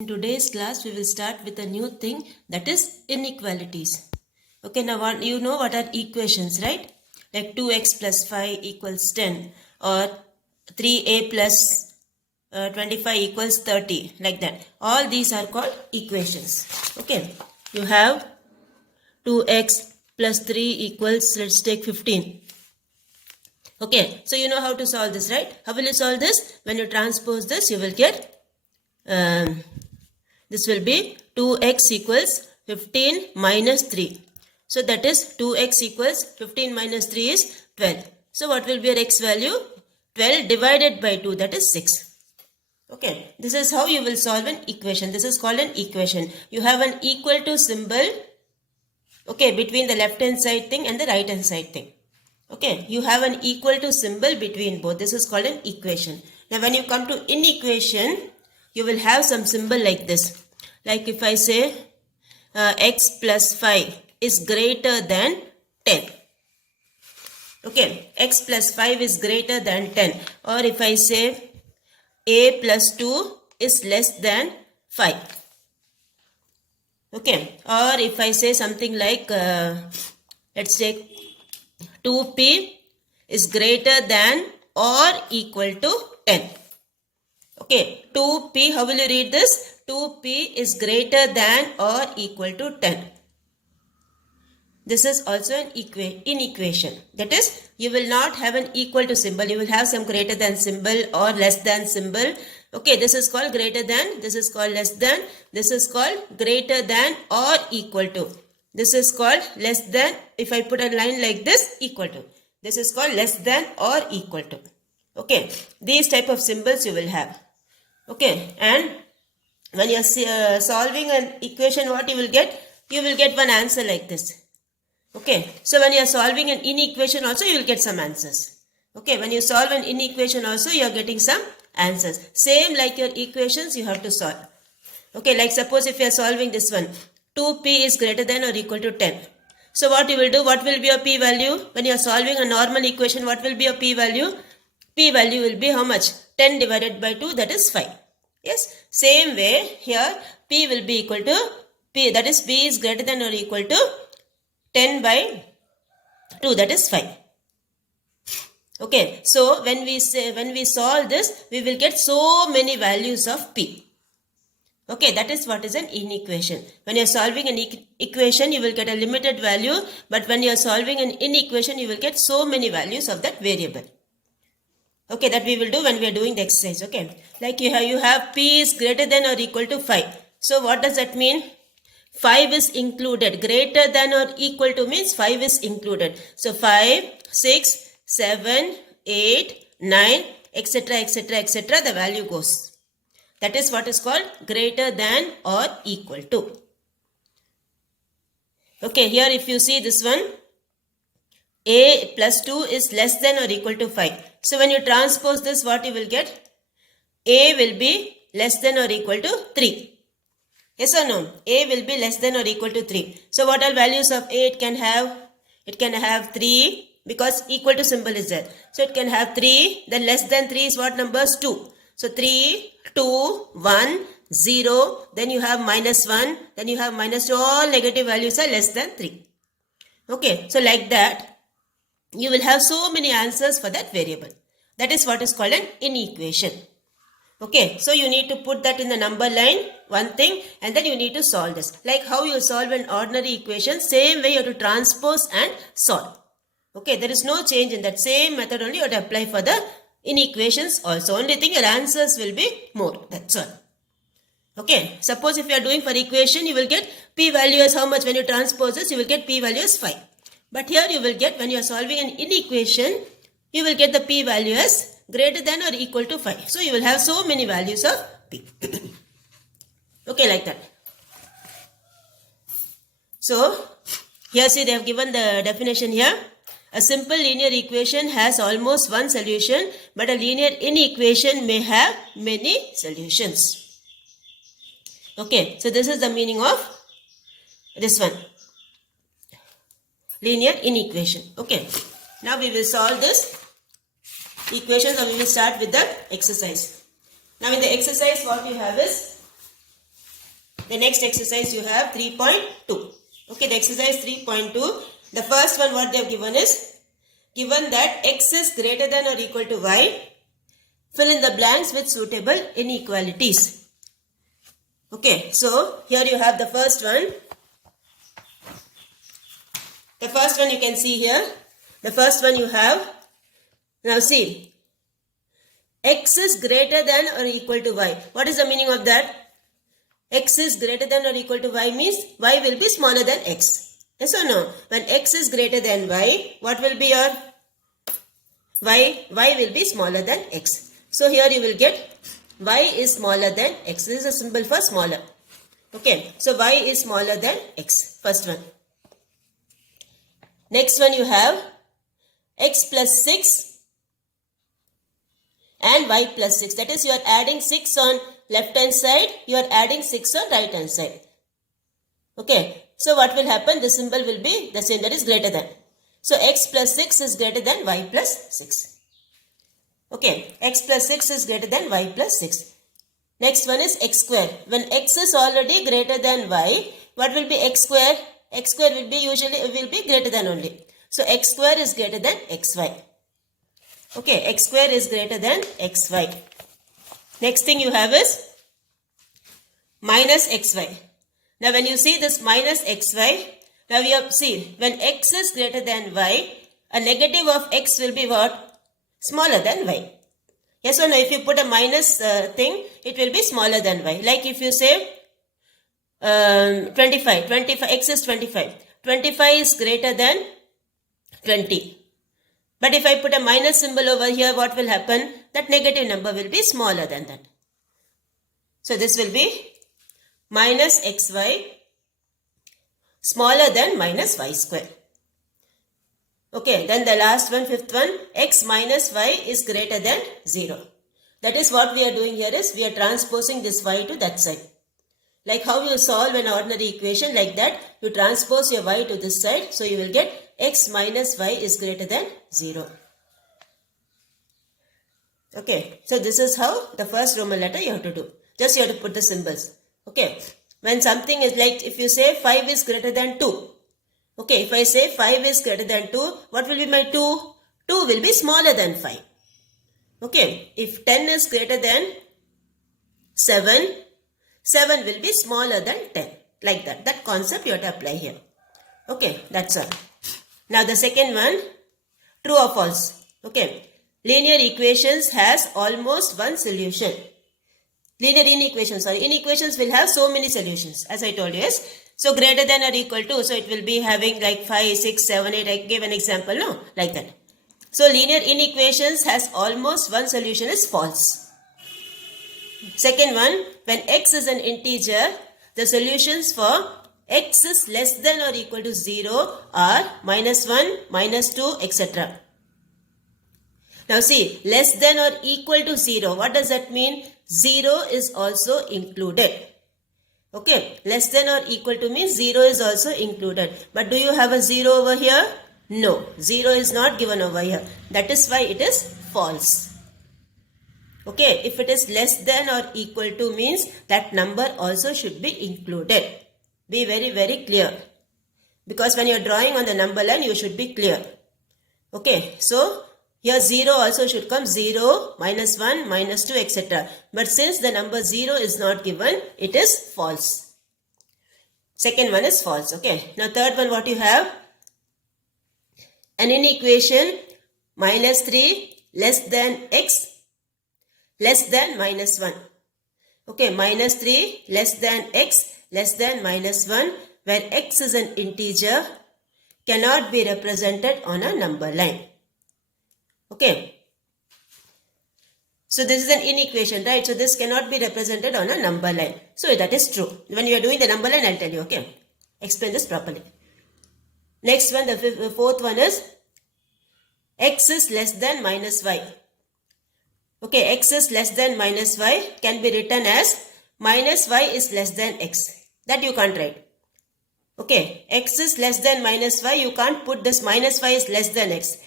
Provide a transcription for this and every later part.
In today's class, we will start with a new thing, that is inequalities. Okay, now you know what are equations, right? Like 2x plus 5 equals 10 or 3a plus 25 equals 30, like that. All these are called equations. Okay, you have 2x plus 3 equals, let's take 15. Okay, so you know how to solve this, right? How will you solve this? When you transpose this, you will get this will be 2x equals 15 minus 3. So that is 2x equals 15 minus 3 is 12. So what will be your x value? 12 divided by 2, that is 6. Okay, this is how you will solve an equation. This is called an equation. You have an equal to symbol, okay, between the left hand side thing and the right hand side thing. Okay, you have an equal to symbol between both. This is called an equation. Now when you come to inequation, you will have some symbol like this. Like if I say x plus 5 is greater than 10. Okay, x plus 5 is greater than 10. Or if I say a plus 2 is less than 5. Okay, or if I say something like, let's take 2p is greater than or equal to 10. Okay, 2p, how will you read this? 2p is greater than or equal to 10. This is also an inequation. That is, you will not have an equal to symbol. You will have some greater than symbol or less than symbol. Okay, this is called greater than, this is called less than, this is called greater than or equal to. This is called less than, if I put a line like this, equal to. This is called less than or equal to. Okay, these type of symbols you will have. Okay, and when you are solving an equation, what you will get? You will get one answer like this. Okay, so when you are solving an inequation also, you will get some answers. Okay, when you solve an inequation also, you are getting some answers. Same like your equations, you have to solve. Okay, like suppose if you are solving this one, 2p is greater than or equal to 10. So what you will do, what will be your p value? When you are solving a normal equation, what will be your p value? P value will be how much? 10 divided by 2, that is 5. Yes, same way here p will be equal to p, that is p is greater than or equal to 10 by 2, that is 5. Okay, so when we solve this, we will get so many values of p. Okay, that is what is an inequation. When you are solving an equation, you will get a limited value, but when you are solving an inequation, you will get so many values of that variable. Okay, that we will do when we are doing the exercise. Okay, like you have p is greater than or equal to 5. So what does that mean? 5 is included. Greater than or equal to means 5 is included. So 5, 6, 7, 8, 9, etc., etc., etc. the value goes. That is what is called greater than or equal to. Okay, here if you see this one, a plus 2 is less than or equal to 5. So when you transpose this, what you will get? A will be less than or equal to 3. Yes or no? A will be less than or equal to 3. So what are values of A it can have? It can have 3 because equal to symbol is there. So it can have 3. Then less than 3 is what numbers? 2. So 3, 2, 1, 0. Then you have minus 1. Then you have minus 2. All negative values are less than 3. Okay. So like that, you will have so many answers for that variable. That is what is called an inequation. Okay, so you need to put that in the number line, one thing, and then you need to solve this. Like how you solve an ordinary equation, same way you have to transpose and solve. Okay, there is no change in that. Same method only you have to apply for the inequations also. Only thing your answers will be more, that's all. Okay, suppose if you are doing for equation, you will get p value as how much? When you transpose this, you will get p value as 5. But here you will get, when you are solving an inequation, you will get the p value as greater than or equal to 5. So you will have so many values of p. Okay, like that. So here see they have given the definition here. A simple linear equation has almost one solution, but a linear inequation may have many solutions. Okay, so this is the meaning of this one. Linear inequation. Okay, now we will solve this equations, or we will start with the exercise. Now in the exercise what you have is The next exercise you have 3.2. Okay, the exercise 3.2. The first one what they have given is, given that x is greater than or equal to y, fill in the blanks with suitable inequalities. Okay, so here you have the first one. The first one you can see here. The first one you have. Now see, x is greater than or equal to y. What is the meaning of that? X is greater than or equal to y means y will be smaller than x. Yes or no? When x is greater than y, what will be your y? Y will be smaller than x. So here you will get y is smaller than x. This is a symbol for smaller. Okay. So y is smaller than x. First one. Next one you have x plus 6 and y plus 6. That is, you are adding 6 on left hand side, you are adding 6 on right hand side. Okay. So what will happen? The symbol will be the same, that is greater than. So x plus 6 is greater than y plus 6. Okay. X plus 6 is greater than y plus 6. Next one is x square. When x is already greater than y, what will be x square? X square will be greater than only. So x square is greater than xy. Okay, x square is greater than xy. Next thing you have is minus xy. Now when you see this minus xy, now you have see when x is greater than y, a negative of x will be what? Smaller than y. Yes or no? If you put a minus thing, it will be smaller than y. Like if you say 25, x is 25. 25 is greater than 20. But if I put a minus symbol over here, what will happen? That negative number will be smaller than that. So this will be minus xy smaller than minus y square. Okay, then the last one, fifth one, x minus y is greater than 0. That is what we are doing here is, we are transposing this y to that side. Like how you solve an ordinary equation, like that, you transpose your y to this side. So you will get x minus y is greater than 0. Okay, so this is how the first Roman letter you have to do. Just you have to put the symbols. Okay, when something is like, if you say 5 is greater than 2. Okay, if I say 5 is greater than 2, what will be my 2? 2 will be smaller than 5. Okay, if 10 is greater than 7, 7 will be smaller than 10. Like that. That concept you have to apply here. Okay, that's all. Now the second one, true or false. Okay, linear equations has almost one solution. Linear inequations, inequations will have so many solutions, as I told you, yes. So greater than or equal to, so it will be having like 5, 6, 7, 8, I gave an example, no? Like that. So linear inequations has almost one solution is false. Second one, when x is an integer, the solutions for x is less than or equal to 0 are minus 1, minus 2, etc. Now see, less than or equal to 0, what does that mean? 0 is also included. Okay, less than or equal to means 0 is also included. But do you have a 0 over here? No, 0 is not given over here. That is why it is false. Okay, if it is less than or equal to means that number also should be included. Be very, very clear. Because when you are drawing on the number line, you should be clear. Okay, so here 0 also should come 0, minus 1, minus 2, etc. But since the number 0 is not given, it is false. Second one is false. Okay, now third one what you have? An inequation minus 3 less than x less than minus 1. Okay, minus 3 less than x less than minus 1, where x is an integer, cannot be represented on a number line. Okay. So this is an inequation, right? So this cannot be represented on a number line. So that is true. When you are doing the number line, I'll tell you. Okay. Explain this properly. Next one, the fourth one is x is less than minus y. Okay, x is less than minus y can be written as minus y is less than x. That you can't write. Okay, x is less than minus y. You can't put this minus y is less than x.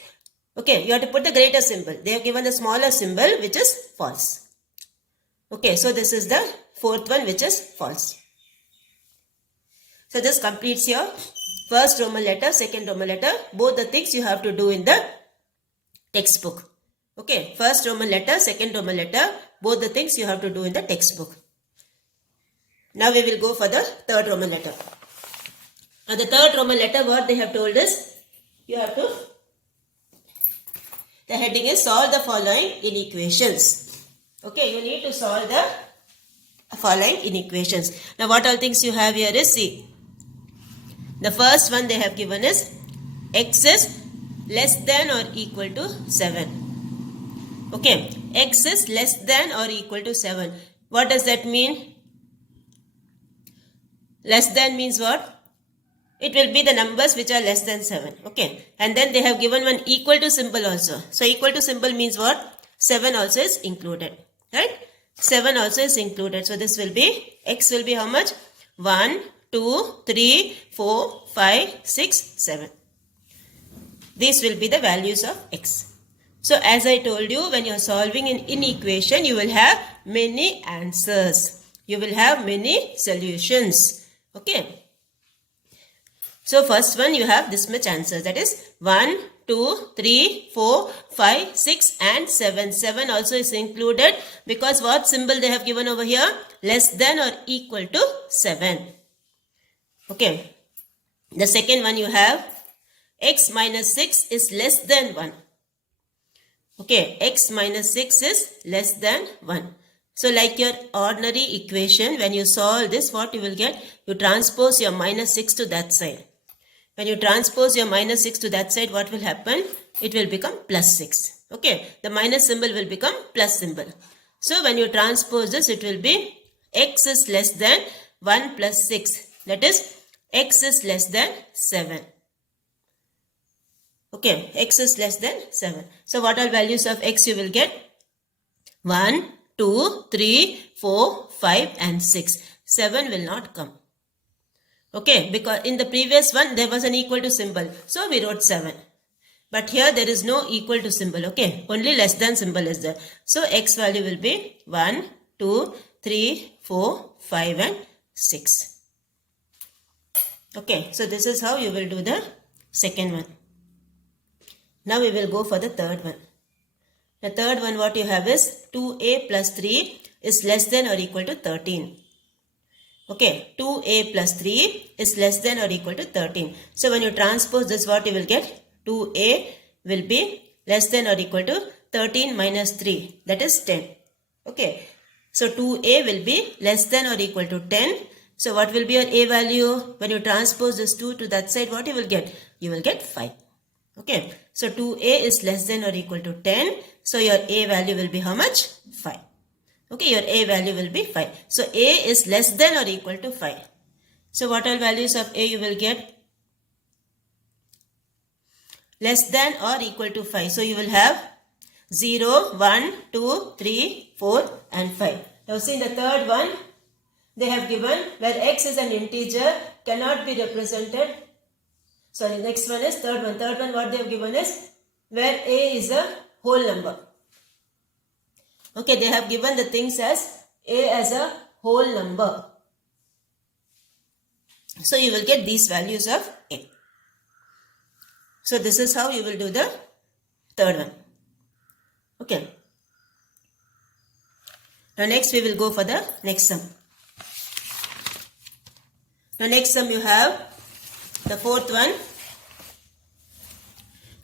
Okay, you have to put the greater symbol. They have given the smaller symbol, which is false. Okay, so this is the fourth one, which is false. So this completes your first Roman letter, second Roman letter. Both the things you have to do in the textbook. Okay, first Roman letter, second Roman letter, both the things you have to do in the textbook. Now we will go for the third Roman letter. Now the third Roman letter, what they have told us, you have to, the heading is solve the following inequations. Okay, you need to solve the following inequations. Now what all things you have here is, see, the first one they have given is x is less than or equal to 7. Okay, x is less than or equal to 7. What does that mean? Less than means what? It will be the numbers which are less than 7. Okay, and then they have given one equal to symbol also. So equal to symbol means what? 7 also is included. Right? 7 also is included. So this will be, x will be how much? 1, 2, 3, 4, 5, 6, 7. These will be the values of x. So as I told you, when you are solving an inequation, you will have many answers. You will have many solutions. Okay. So first one you have this much answers, that is 1, 2, 3, 4, 5, 6 and 7. 7 also is included because what symbol they have given over here? Less than or equal to 7. Okay. The second one you have x minus 6 is less than 1. Okay, x minus 6 is less than 1. So like your ordinary equation, when you solve this, what you will get? You transpose your minus 6 to that side. When you transpose your minus 6 to that side, what will happen? It will become plus 6. Okay, the minus symbol will become plus symbol. So when you transpose this, it will be x is less than 1 plus 6. That is, x is less than 7. Okay, x is less than 7. So what are values of x you will get? 1, 2, 3, 4, 5 and 6. 7 will not come. Okay, because in the previous one there was an equal to symbol. So we wrote 7. But here there is no equal to symbol. Okay, only less than symbol is there. So x value will be 1, 2, 3, 4, 5 and 6. Okay, so this is how you will do the second one. Now we will go for the third one. The third one what you have is 2a plus 3 is less than or equal to 13. Okay, 2a plus 3 is less than or equal to 13. So when you transpose this, what you will get? 2a will be less than or equal to 13 minus 3. That is 10. Okay, so 2a will be less than or equal to 10. So what will be your a value? When you transpose this 2 to that side, what you will get? You will get 5. Okay, so 2a is less than or equal to 10. So your a value will be how much? 5. Okay, your a value will be 5. So a is less than or equal to 5. So what are values of a you will get? Less than or equal to 5. So you will have 0, 1, 2, 3, 4 and 5. Now see in the third one, they have given where x is an integer cannot be represented. Sorry, next one is third one. Third one what they have given is where a is a whole number. Okay, they have given the things as a as a whole number. So you will get these values of a. So this is how you will do the third one. Okay. Now next we will go for the next sum. Now next sum you have the fourth one.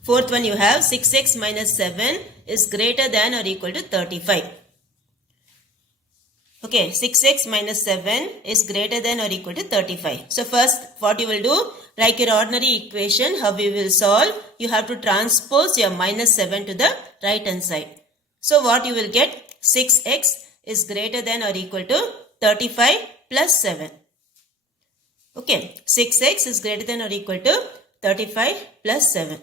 Fourth one you have 6x minus 7 is greater than or equal to 35. Okay, 6x minus 7 is greater than or equal to 35. So first what you will do, like your ordinary equation, how we will solve, you have to transpose your minus 7 to the right hand side. So what you will get, 6x is greater than or equal to 35 plus 7. Okay, 6x is greater than or equal to 35 plus 7.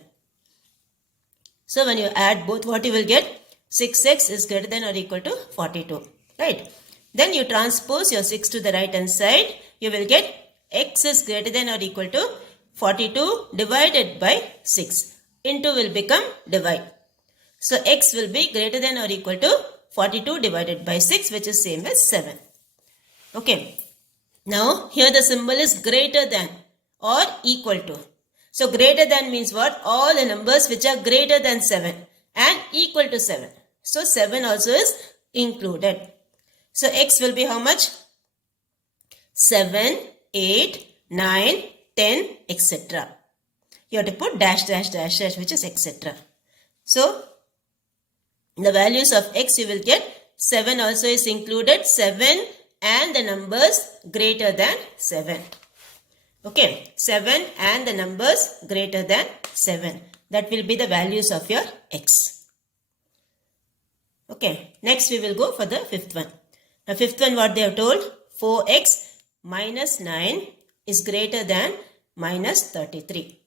So when you add both, what you will get? 6x is greater than or equal to 42. Right? Then you transpose your 6 to the right hand side. You will get x is greater than or equal to 42 divided by 6. Into will become divide. So x will be greater than or equal to 42 divided by 6, which is same as 7. Okay. Now here the symbol is greater than or equal to. So greater than means what? All the numbers which are greater than 7 and equal to 7. So 7 also is included. So x will be how much? 7, 8, 9, 10, etc. You have to put dash, dash, dash, dash, which is etc. So the values of x you will get 7 also is included, 7 and the numbers greater than 7. Okay, 7 and the numbers greater than 7. That will be the values of your x. Okay, next we will go for the fifth one. The fifth one, what they have told, 4x minus 9 is greater than minus 33.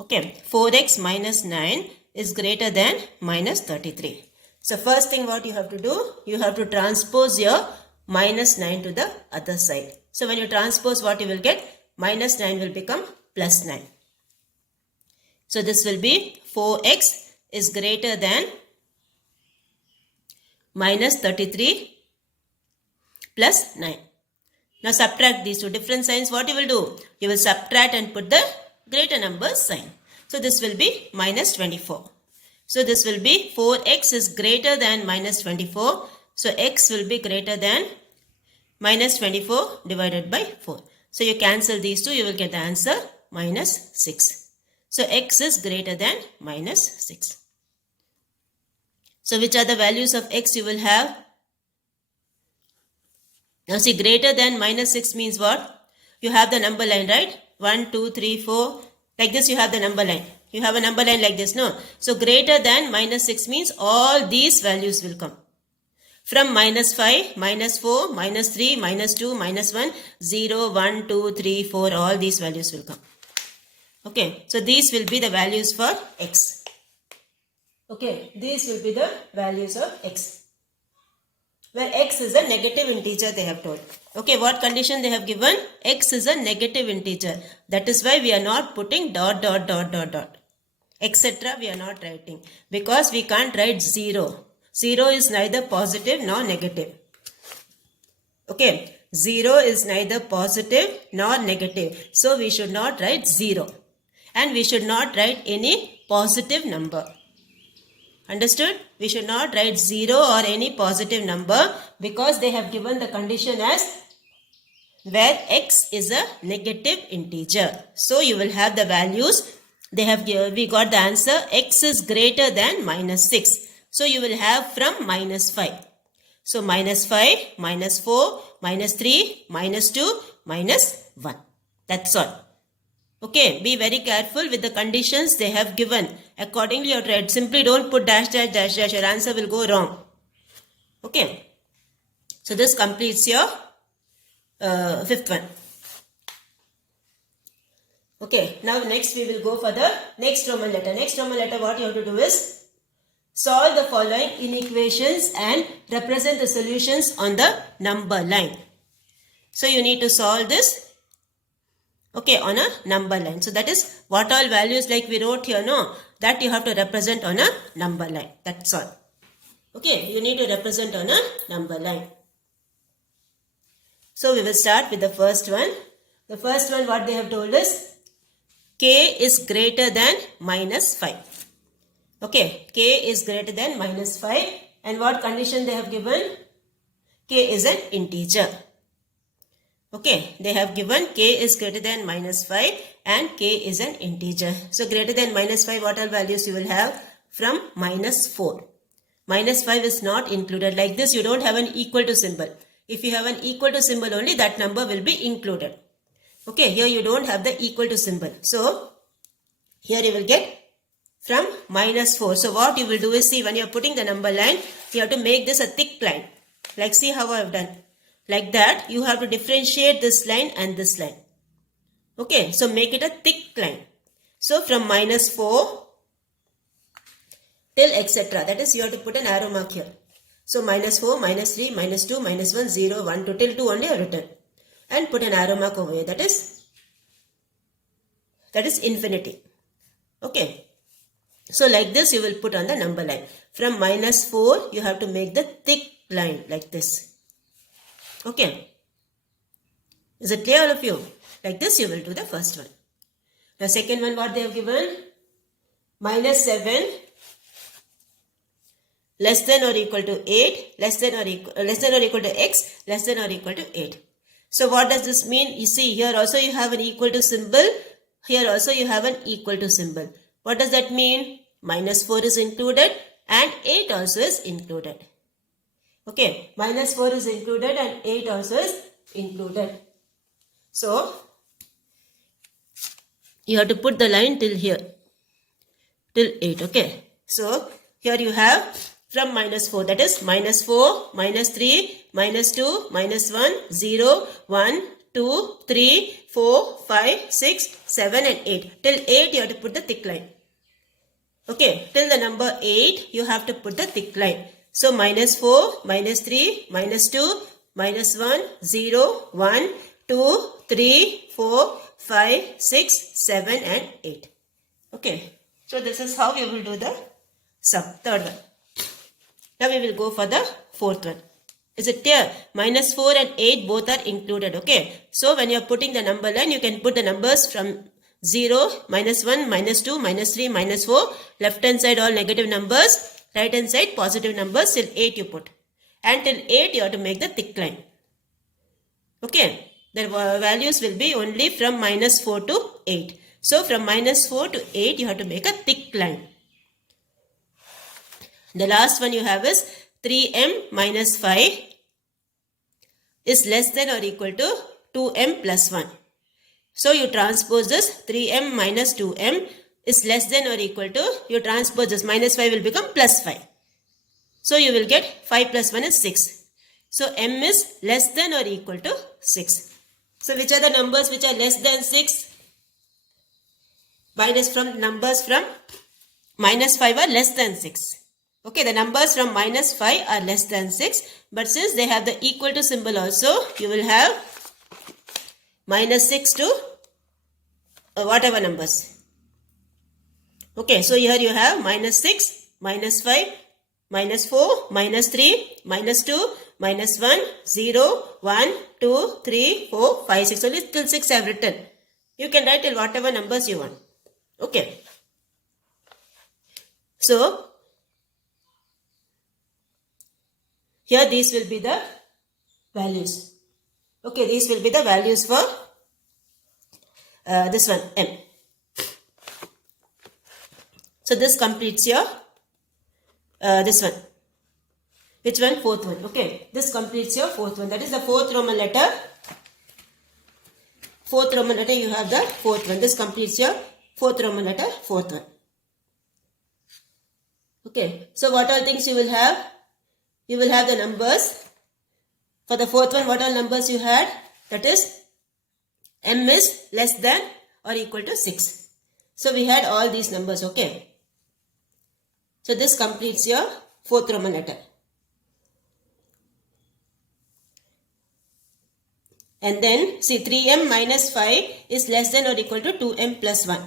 Okay, 4x minus 9 is greater than minus 33. So first thing what you have to do, you have to transpose your minus 9 to the other side. So when you transpose, what you will get? Minus 9 will become plus 9. So this will be 4x is greater than minus 33 plus 9. Now subtract these two different signs. What you will do? You will subtract and put the greater number sign. So this will be minus 24. So this will be 4x is greater than minus 24. So x will be greater than minus 24 divided by 4. So you cancel these two, you will get the answer minus 6. So x is greater than minus 6. So which are the values of x you will have? Now see, greater than minus 6 means what? You have the number line, right? 1, 2, 3, 4. Like this you have the number line. You have a number line like this, no? So greater than minus 6 means all these values will come. From minus 5, minus 4, minus 3, minus 2, minus 1, 0, 1, 2, 3, 4, all these values will come. Okay, so these will be the values for x. Okay, these will be the values of x. Where x is a negative integer they have told. Okay, what condition they have given? X is a negative integer. That is why we are not putting dot, dot, dot, dot, dot. Etc. we are not writing. Because we can't write 0. 0 is neither positive nor negative. Okay, 0 is neither positive nor negative. So we should not write 0. And we should not write any positive number. Understood? We should not write 0 or any positive number because they have given the condition as where x is a negative integer. So you will have the values. They have given, we got the answer x is greater than minus 6. So you will have from minus 5. So minus 5, minus 4, minus 3, minus 2, minus 1. That's all. Okay, be very careful with the conditions they have given. Accordingly, you have to write. Simply don't put dash, dash, dash, dash. Your answer will go wrong. Okay. So this completes your fifth one. Okay, now next we will go for the next Roman letter. Next Roman letter, what you have to do is solve the following inequations and represent the solutions on the number line. So you need to solve this. Okay, on a number line. So that is what all values like we wrote here, no? That you have to represent on a number line. That's all. Okay, you need to represent on a number line. So we will start with the first one. The first one, what they have told us, k is greater than minus 5. Okay, k is greater than minus 5. And what condition they have given? K is an integer. Okay, they have given k is greater than minus 5 and k is an integer. So greater than minus 5, what all values you will have? From minus 4. Minus 5 is not included. Like this, you don't have an equal to symbol. If you have an equal to symbol only, that number will be included. Okay, here you don't have the equal to symbol. So here you will get from minus 4. So what you will do is, see, when you are putting the number line, you have to make this a thick line. Like see how I have done. Like that, you have to differentiate this line and this line. Okay, so make it a thick line. So from minus 4 till etc. That is, you have to put an arrow mark here. So minus 4, minus 3, minus 2, minus 1, 0, 1, 2 till 2 only I have written. And put an arrow mark over here. That is infinity. Okay. So like this you will put on the number line. From minus 4, you have to make the thick line like this. Okay. Is it clear all of you? Like this you will do the first one. The second one what they have given? Minus 7 less than or equal to 8 less than or equal to x less than or equal to 8. So what does this mean? You see here also you have an equal to symbol. Here also you have an equal to symbol. What does that mean? Minus 4 is included and 8 also is included. Okay, minus 4 is included and 8 also is included. So you have to put the line till here, till 8. Okay, so here you have from minus 4, that is minus 4, minus 3, minus 2, minus 1, 0, 1, 2, 3, 4, 5, 6, 7 and 8. Till 8 you have to put the thick line. Okay, till the number 8 you have to put the thick line. So minus 4, minus 3, minus 2, minus 1, 0, 1, 2, 3, 4, 5, 6, 7 and 8. Okay, so this is how we will do the sum, third one. Now we will go for the fourth one. Is it clear? Minus 4 and 8 both are included. Okay. So when you are putting the number line, you can put the numbers from 0, minus 1, minus 2, minus 3, minus 4. Left hand side all negative numbers. Right hand side positive numbers. Till 8 you put. And till 8 you have to make the thick line. Okay. The values will be only from minus 4 to 8. So from minus 4 to 8 you have to make a thick line. The last one you have is 3m minus 5 is less than or equal to 2m plus 1. So you transpose this 3m minus 2m is less than or equal to, you transpose this minus 5 will become plus 5. So you will get 5 plus 1 is 6. So m is less than or equal to 6. So which are the numbers which are less than 6? Minus from numbers from minus 5 are less than 6. Okay, the numbers from minus 5 are less than 6. But since they have the equal to symbol also, you will have minus 6 to whatever numbers. Okay, so here you have minus 6, minus 5, minus 4, minus 3, minus 2, minus 1, 0, 1, 2, 3, 4, 5, 6. Only till 6 I have written. You can write till whatever numbers you want. Okay. So, here these will be the values. Okay, these will be the values for this one, m. So this completes your this one. Which one? Fourth one. Okay, this completes your fourth one. That is the fourth Roman letter. Fourth Roman letter, you have the fourth one. This completes your fourth Roman letter, fourth one. Okay, so what all things you will have? You will have the numbers. For the fourth one, what all numbers you had? That is, m is less than or equal to 6. So we had all these numbers, okay. So this completes your fourth Roman letter. And then, see, 3m minus 5 is less than or equal to 2m plus 1.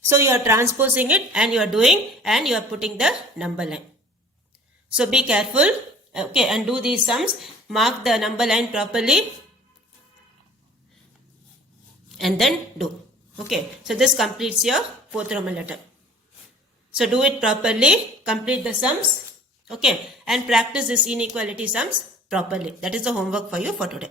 So you are transposing it and you are doing and you are putting the number line. So be careful, okay, and do these sums. Mark the number line properly and then do. Okay, so this completes your fourth Roman letter. So do it properly, complete the sums, okay, and practice this inequality sums properly. That is the homework for you for today.